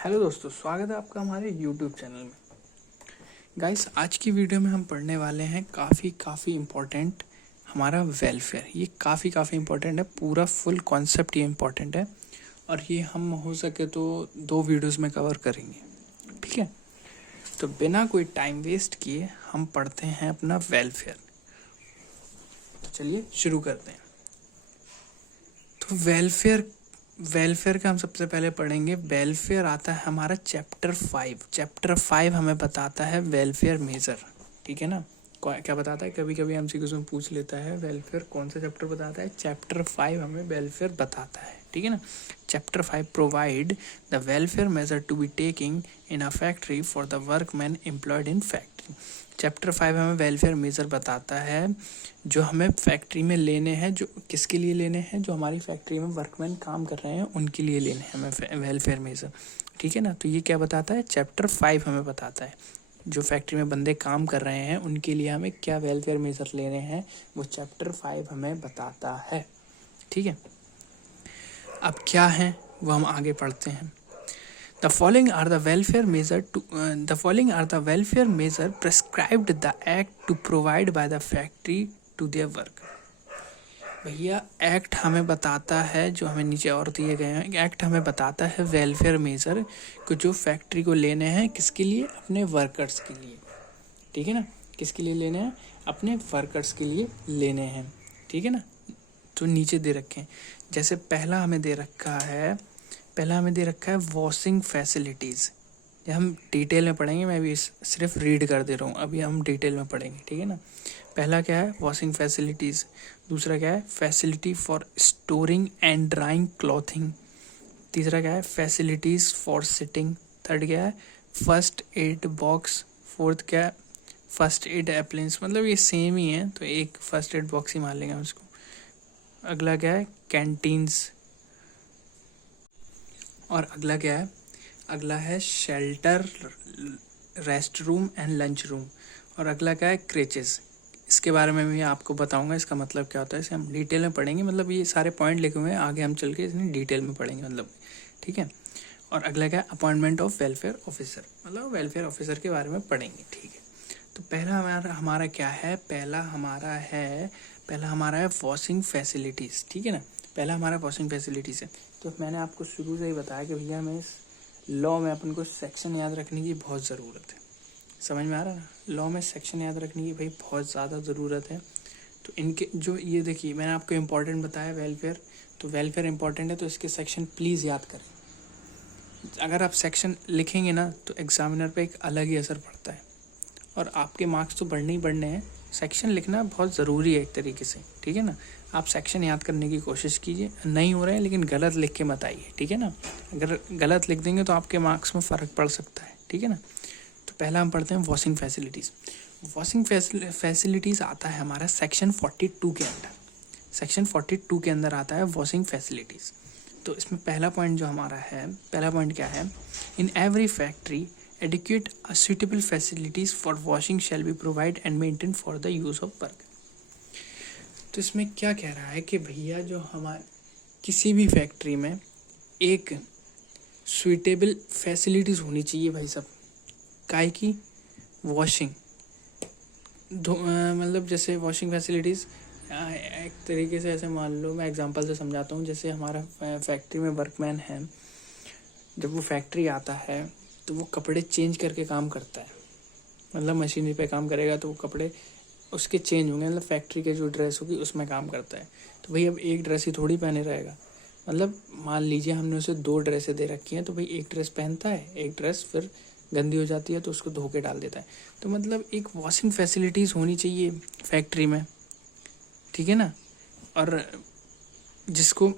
Hello दोस्तों, स्वागत है आपका हमारे YouTube चैनल में। गाइस, आज की वीडियो में हम पढ़ने वाले हैं काफ़ी इम्पोर्टेंट हमारा वेलफेयर। ये काफ़ी इम्पोर्टेंट है, पूरा फुल कॉन्सेप्ट ये इम्पोर्टेंट है और ये हम हो सके तो 2 वीडियोस में कवर करेंगे, ठीक है। तो बिना कोई टाइम वेस्ट किए हम पढ़ते हैं अपना वेलफेयर। तो चलिए शुरू करते हैं। तो वेलफेयर का हम सबसे पहले पढ़ेंगे। वेलफेयर आता है हमारा चैप्टर 5 हमें बताता है वेलफेयर मेजर, ठीक है ना। क्या बताता है, कभी कभी एमसीक्यूज में पूछ लेता है वेलफेयर कौन सा चैप्टर बताता है। चैप्टर 5 हमें वेलफेयर बताता है, ठीक है ना। Chapter 5 provide the welfare measure to be taking in a factory for the workman employed in factory. Chapter 5 हमें वेलफेयर मेजर बताता है जो हमें फैक्ट्री में लेने हैं। जो किसके लिए लेने हैं? जो हमारी फैक्ट्री में वर्कमैन काम कर रहे हैं उनके लिए लेने हैं हमें वेलफेयर मेजर, ठीक है ना। तो ये क्या बताता है? चैप्टर 5 हमें बताता है जो फैक्ट्री में बंदे काम कर रहे हैं उनके लिए हमें क्या वेलफेयर मेजर लेने हैं, वो चैप्टर 5 हमें बताता है, ठीक है। अब क्या है वो हम आगे पढ़ते हैं। The following are the welfare measure prescribed the act to provide by the factory to their work। भैया एक्ट हमें बताता है, जो हमें नीचे और दिए गए हैं, एक्ट हमें बताता है वेलफेयर मेजर को जो फैक्ट्री को लेने हैं। किसके लिए? अपने वर्कर्स के लिए, ठीक है ना। किसके लिए लेने हैं? अपने वर्कर्स के लिए लेने हैं, ठीक है ना। तो नीचे दे रखे हैं, जैसे पहला हमें दे रखा है वॉशिंग फैसिलिटीज़। ये हम डिटेल में पढ़ेंगे, मैं भी सिर्फ रीड कर दे रहा हूँ, अभी हम डिटेल में पढ़ेंगे, ठीक है ना। पहला क्या है? Washing facilities. दूसरा क्या है? Facility for storing and drawing clothing. तीसरा क्या है? Facilities for sitting. थर्ड क्या है? First aid box. फोर्थ क्या है? First aid appliance. मतलब ये सेम ही है, तो एक फर्स्ट एड बॉक्स ही मान लेंगे हम उसको। अगला क्या है? कैंटीन्स। और अगला क्या है? अगला है shelter, rest room and lunch room. और अगला क्या है? क्रेचेस। इसके बारे में भी आपको बताऊंगा इसका मतलब क्या होता है, इसे हम डिटेल में पढ़ेंगे। मतलब ये सारे पॉइंट लिखे हुए हैं, आगे हम चल के इसमें डिटेल में पढ़ेंगे, मतलब, ठीक है। और अगला क्या है? अपॉइंटमेंट ऑफ वेलफेयर ऑफिसर, मतलब वेलफेयर ऑफिसर के बारे में पढ़ेंगे, ठीक है। तो पहला हमारा क्या है? पहला हमारा है वॉशिंग फैसिलिटीज़, ठीक है ना। पहला हमारा वॉशिंग फैसिलिटीज़ है। तो मैंने आपको शुरू से ही बताया कि भैया हमें इस लॉ में अपन को सेक्शन याद रखने की बहुत ज़रूरत है। समझ में आ रहा है ना? लॉ में सेक्शन याद रखने की भाई बहुत ज़्यादा ज़रूरत है। तो इनके जो ये देखिए, मैंने आपको इम्पोर्टेंट बताया वेलफेयर, तो वेलफेयर इंपॉर्टेंट है तो इसके सेक्शन प्लीज़ याद करें। अगर आप सेक्शन लिखेंगे ना तो एग्जामिनर पे एक अलग ही असर पड़ता है, और आपके मार्क्स तो बढ़ने ही बढ़ने हैं। सेक्शन लिखना बहुत ज़रूरी है एक तरीके से, ठीक है ना। आप सेक्शन याद करने की कोशिश कीजिए, नहीं हो रहे हैं लेकिन गलत लिख के मत आइए, ठीक है ना। अगर गलत लिख देंगे तो आपके मार्क्स में फ़र्क पड़ सकता है, ठीक है ना। तो पहला हम पढ़ते हैं वॉशिंग फैसिलिटीज़। वॉशिंग फैसिलिटीज़ आता है हमारा सेक्शन 42 के अंदर। सेक्शन 42 के अंदर आता है वॉशिंग फैसिलिटीज़। तो इसमें पहला पॉइंट क्या है? In every factory adequate suitable facilities for washing shall be provided and maintained for the use of work। तो इसमें क्या कह रहा है कि भैया जो हमारे किसी भी फैक्ट्री में एक सुइटेबल फैसिलिटीज़ होनी चाहिए भाई साहब। काहे की? वॉशिंग, मतलब जैसे वॉशिंग फैसिलिटीज़ एक तरीके से ऐसे मान लो, मैं एग्जांपल से समझाता हूँ। जैसे हमारा फैक्ट्री में वर्कमैन है, जब वो फैक्ट्री आता है तो वो कपड़े चेंज करके काम करता है। मतलब मशीनरी पे काम करेगा तो वो कपड़े उसके चेंज होंगे, मतलब फैक्ट्री के जो ड्रेस होगी उसमें काम करता है। तो भाई अब एक ड्रेस ही थोड़ी पहने रहेगा। मतलब मान लीजिए हमने उसे 2 ड्रेसें दे रखी हैं, तो भाई एक ड्रेस पहनता है, एक ड्रेस फिर गंदी हो जाती है तो उसको धो के डाल देता है। तो मतलब एक वॉशिंग फैसिलिटीज़ होनी चाहिए फैक्ट्री में, ठीक है ना। और जिसको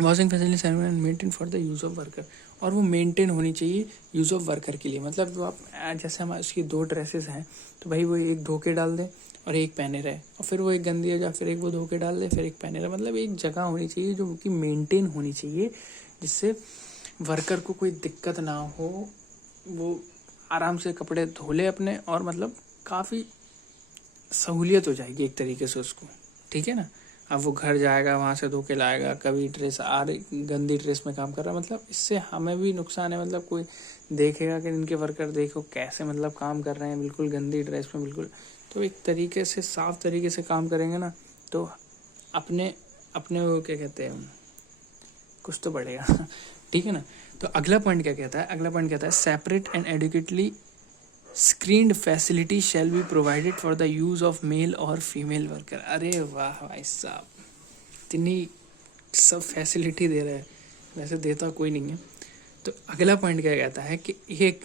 washing facility maintain for the use of worker, और वो मेंटेन होनी चाहिए यूज़ ऑफ वर्कर के लिए। मतलब जो आप जैसे हमारे उसकी 2 ड्रेसेस हैं तो भाई वो एक धो के डाल दे और एक पहने रहे, और फिर वो एक गंदी हो जाए, फिर एक वो धो के डाल दे, फिर एक पहने रहे। मतलब एक जगह होनी चाहिए जो कि मेंटेन होनी चाहिए, जिससे वर्कर को कोई दिक्कत ना हो, वो आराम से कपड़े धो ले अपने, और मतलब काफ़ी सहूलियत हो जाएगी एक तरीके से उसको, ठीक है ना। अब वो घर जाएगा, वहाँ से धो के लाएगा, कभी ड्रेस गंदी ड्रेस में काम कर रहा है, मतलब इससे हमें भी नुकसान है। मतलब कोई देखेगा कि इनके वर्कर देखो कैसे मतलब काम कर रहे हैं बिल्कुल गंदी ड्रेस में बिल्कुल। तो एक तरीके से साफ तरीके से काम करेंगे ना तो अपने अपने वो क्या कहते हैं कुछ तो बढ़ेगा ठीक है ना। तो अगला पॉइंट क्या कहता है, अगला पॉइंट कहता है separate and adequately screened facility shell be provided for the use of male और फीमेल वर्कर। अरे वाह भाई साहब, इतनी सब फैसिलिटी दे रहा है, वैसे देता कोई नहीं है। तो अगला पॉइंट क्या कहता है कि एक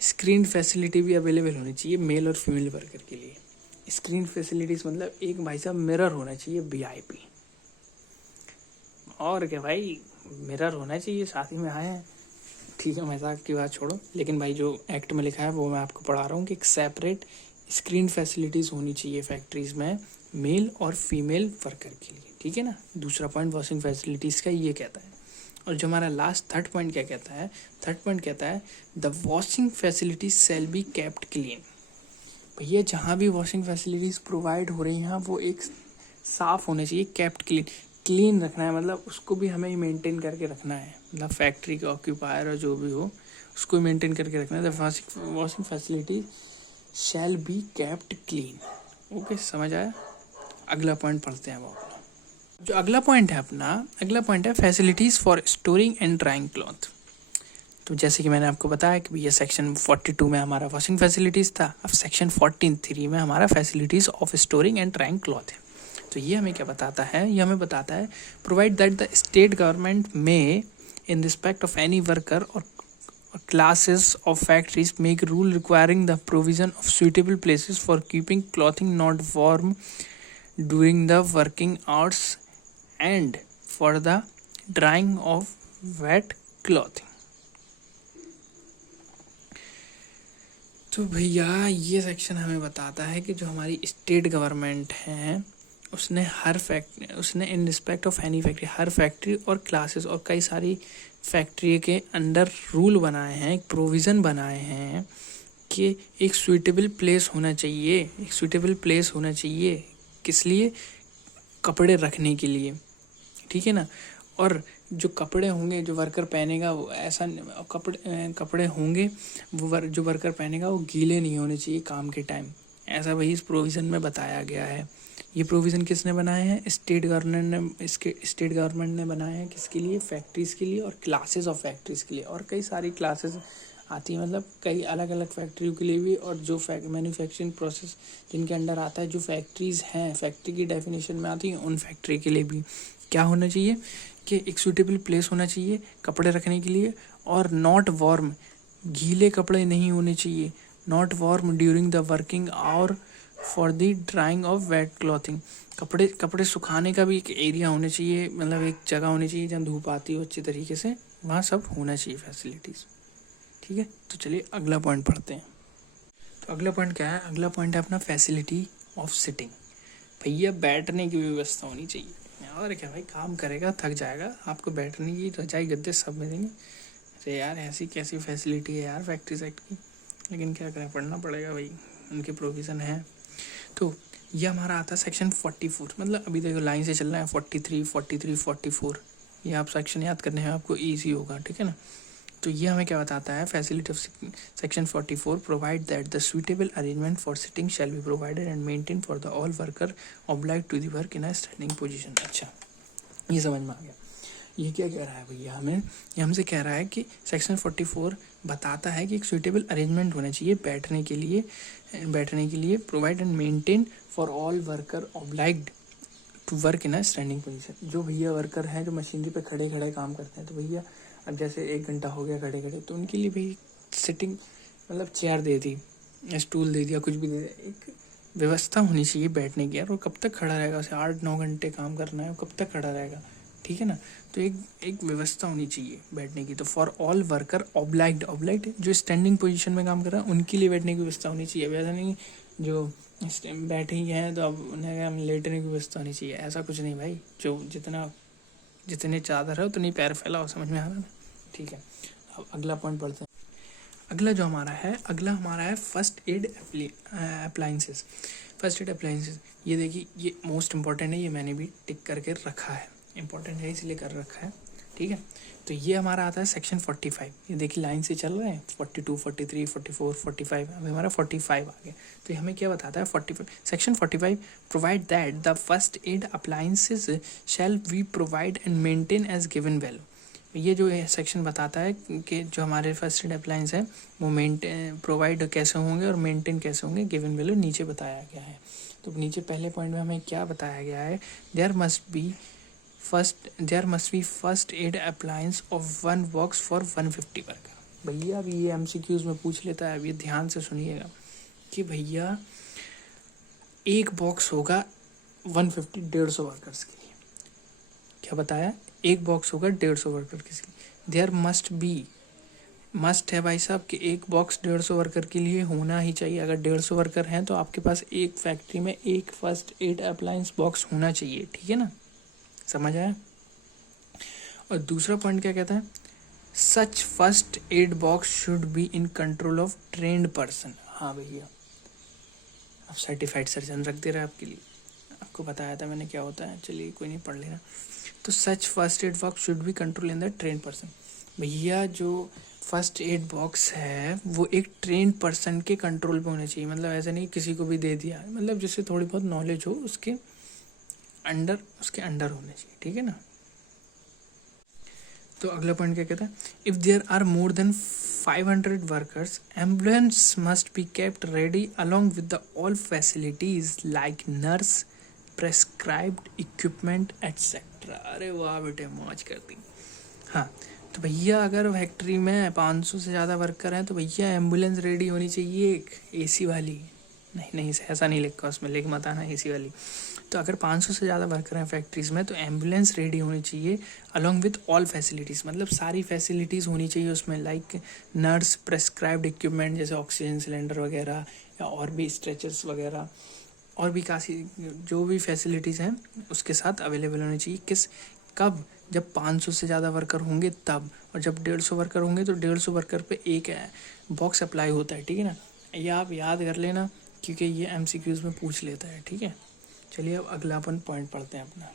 स्क्रीन फैसिलिटी भी अवेलेबल होनी चाहिए मेल और फीमेल वर्कर के लिए। स्क्रीन फैसिलिटीज़ मतलब एक भाई साहब मिरर होना चाहिए VIP, और क्या भाई मिरर होना चाहिए, साथ ही में आए हैं। ठीक है, मजाक की बात छोड़ो, लेकिन भाई जो एक्ट में लिखा है वो मैं आपको पढ़ा रहा हूँ कि एक सेपरेट स्क्रीन फैसिलिटीज़ होनी चाहिए फैक्ट्रीज़ में मेल और फीमेल वर्कर के लिए। ठीक है ना। दूसरा पॉइंट वॉशिंग फैसिलिटीज़ का ये कहता है। और जो हमारा लास्ट थर्ड पॉइंट क्या कहता है, थर्ड पॉइंट कहता है the washing facilities shall be kept clean. भैया जहाँ भी वॉशिंग फैसिलिटीज़ प्रोवाइड हो रही हैं वो एक साफ़ होने चाहिए, केप्ट क्लीन, क्लीन रखना है, मतलब उसको भी हमें मेंटेन करके रखना है। मतलब फैक्ट्री का ऑक्यूपायर और जो भी हो उसको मेंटेन करके रखना है। The washing facilities shall be kept clean. Okay, समझ आया। अगला पॉइंट पढ़ते हैं वो। जो अगला पॉइंट है अपना, अगला पॉइंट है facilities for storing and drawing cloth. तो जैसे कि मैंने आपको बताया कि भैया सेक्शन 42 में हमारा वॉशिंग फैसिलिटीज़ था, अब सेक्शन 43 में हमारा facilities of storing and drawing cloth है। तो ये हमें क्या बताता है, ये हमें बताता है provide that the state government may in respect of any worker or classes of factories make rule requiring the provision of suitable places for keeping clothing not warm during the working hours and for the drying of wet clothing। तो भैया ये section हमें बताता है कि जो हमारी state government है उसने इन respect of any factory, her factory और क्लासेस और कई सारी फैक्ट्री के अंडर रूल बनाए हैं, एक प्रोविज़न बनाए हैं कि एक सूटेबल प्लेस होना चाहिए, एक सूटेबल प्लेस होना चाहिए किस लिए, कपड़े रखने के लिए। ठीक है ना। और जो कपड़े होंगे जो वर्कर पहनेगा वो ऐसा कपड़े होंगे वो जो वर्कर पहनेगा वो गीले नहीं होने चाहिए काम के टाइम, ऐसा वही इस प्रोविज़न में बताया गया है। ये प्रोविज़न किसने बनाए हैं, स्टेट गवर्नमेंट ने बनाए हैं। किसके लिए, फैक्ट्रीज़ के लिए और क्लासेस ऑफ फैक्ट्रीज़ के लिए। और कई सारी क्लासेस आती है, मतलब कई अलग अलग फैक्ट्रियों के लिए भी, और जो मैन्युफैक्चरिंग प्रोसेस जिनके अंडर आता है, जो फैक्ट्रीज़ हैं फैक्ट्री की डेफिनेशन में आती हैं, उन फैक्ट्री के लिए भी क्या होना चाहिए कि एक सूटेबल प्लेस होना चाहिए कपड़े रखने के लिए, और नॉट वार्म, गीले कपड़े नहीं होने चाहिए, not warm during the working hour for the drying of wet clothing. कपड़े सुखाने का भी एक एरिया होना चाहिए, मतलब एक जगह होनी चाहिए जहाँ धूप आती हो अच्छी तरीके से, वहाँ सब होना चाहिए फैसिलिटीज़। ठीक है, तो चलिए अगला पॉइंट पढ़ते हैं। तो अगला पॉइंट क्या है, अगला पॉइंट है अपना फैसिलिटी ऑफ सिटिंग। भैया बैठने की व्यवस्था होनी चाहिए, और क्या भाई काम करेगा थक जाएगा, आपको बैठने की रजाई गद्दे सब मिलेंगे। अरे यार ऐसी कैसी फैसिलिटी है यार फैक्ट्री एक्ट की, लेकिन क्या करें, पढ़ना पड़ेगा भाई, उनके प्रोविज़न है। तो ये हमारा आता है सेक्शन 44, मतलब अभी देखो लाइन से चलना है 43, 44, ये आप सेक्शन याद करने हैं आपको ईजी होगा। ठीक है ना। तो ये हमें क्या बताता है, facility of section 44 provide that the suitable arrangement for sitting shall be provided and maintain for the all worker oblige to the work in a standing position. अच्छा, ये समझ में आ गया। ये क्या कह रहा है भैया हमें, ये हमसे कह रहा है कि सेक्शन 44 बताता है कि एक सुटेबल अरेंजमेंट होना चाहिए बैठने के लिए provide and maintain for all worker obliged to work in a standing position. जो भैया वर्कर हैं जो मशीनरी पे खड़े खड़े काम करते हैं, तो भैया अब जैसे 1 घंटा हो गया खड़े खड़े, तो उनके लिए भी सिटिंग मतलब चेयर दे दी, स्टूल दे दिया, कुछ भी दे दिया, एक व्यवस्था होनी चाहिए बैठने की। यार वो कब तक खड़ा रहेगा, उसे 8-9 घंटे काम करना है, वो कब तक खड़ा रहेगा। ठीक है ना। तो एक व्यवस्था होनी चाहिए बैठने की। तो फॉर ऑल वर्कर ऑब्लाइग्ड जो स्टैंडिंग पोजीशन में काम कर रहा है उनके लिए बैठने की व्यवस्था होनी चाहिए। अब ऐसा नहीं जो बैठे ही हैं तो अब उन्हें हम लेटने की व्यवस्था होनी चाहिए, ऐसा कुछ नहीं भाई। जो जितने चादर है उतनी पैर फैलाओ, समझ में आ रहा है ना। ठीक है, अब अगला पॉइंट पढ़ते हैं। अगला हमारा है first aid appliances. First aid appliances, ये देखिए ये मोस्ट इंपॉर्टेंट है, ये मैंने भी टिक करके रखा है, इंपॉर्टेंट है इसलिए कर रखा है, ठीक है। तो ये हमारा आता है सेक्शन 45, ये देखिए लाइन से चल रहे हैं 42, 43, 44, 45, अभी हमारा 45 आ गया। तो हमें क्या बताता है 45, section 45 provide that the first aid appliances shall be provide and maintain as given value. ये जो सेक्शन बताता है कि जो हमारे फर्स्ट एड अप्लायंस है वो मेंटेन प्रोवाइड कैसे होंगे और मेंटेन कैसे होंगे, गिवन वैल्यू नीचे बताया गया है। तो नीचे पहले पॉइंट में हमें क्या बताया गया है, there must be first aid appliance of 1 box for 150 worker. भैया अभी ये MCQs में पूछ लेता है, अब ये ध्यान से सुनिएगा कि भैया एक बॉक्स होगा 150 वर्कर्स के लिए। क्या बताया, एक बॉक्स होगा 150 वर्कर के लिए। देयर मस्ट है भाई साहब कि एक बॉक्स 150 वर्कर के लिए होना ही चाहिए। अगर 150 वर्कर हैं तो आपके पास एक फैक्ट्री में एक फर्स्ट एड अप्लायंस बॉक्स होना चाहिए, ठीक है ना, समझ आया। और दूसरा पॉइंट क्या कहता है, such first aid box should be in control of trained person. हाँ भैया, अब सर्टिफाइड सर्जन रख दे रहा है आपके लिए, आपको बताया था मैंने क्या होता है, चलिए कोई नहीं, पढ़ लेना। तो such first aid box should be control in the trained person. भैया जो फर्स्ट एड बॉक्स है वो एक ट्रेंड पर्सन के कंट्रोल पे होना चाहिए, मतलब ऐसा नहीं किसी को भी दे दिया, मतलब जिससे थोड़ी बहुत नॉलेज हो उसके अंडर होने चाहिए, ठीक है ना। तो अगला पॉइंट क्या कहता है, if there are more than 500 workers ambulance must be kept ready along with the all facilities like nurse, prescribed equipment etcetera. अरे वाह बेटे, मौज कर दी। हाँ, तो भैया अगर फैक्ट्री में 500 से ज़्यादा वर्कर हैं तो भैया एम्बुलेंस रेडी होनी चाहिए, एक AC वाली, नहीं ऐसा नहीं लिखा उसमें, लिख मत आना AC वाली। तो अगर 500 से ज़्यादा वर्कर हैं फैक्ट्रीज़ में तो एम्बुलेंस रेडी होनी चाहिए अलॉन्ग विथ ऑल फैसिलिटीज़, मतलब सारी फैसिलिटीज़ होनी चाहिए उसमें, लाइक नर्स, प्रेस्क्राइब्ड इक्विपमेंट जैसे ऑक्सीजन सिलेंडर वगैरह या और भी स्ट्रेचर्स वगैरह, और भी काफ़ी जो भी फैसिलिटीज़ हैं उसके साथ अवेलेबल होनी चाहिए। कब, जब 500 से ज़्यादा वर्कर होंगे तब, और जब 150 वर्कर होंगे तो 150 वर्कर पे एक बॉक्स अप्लाई होता है, ठीक है ना। ये आप याद कर लेना क्योंकि ये MCQs में पूछ लेता है, ठीक है। चलिए अब अगला अपन पॉइंट पढ़ते हैं अपना।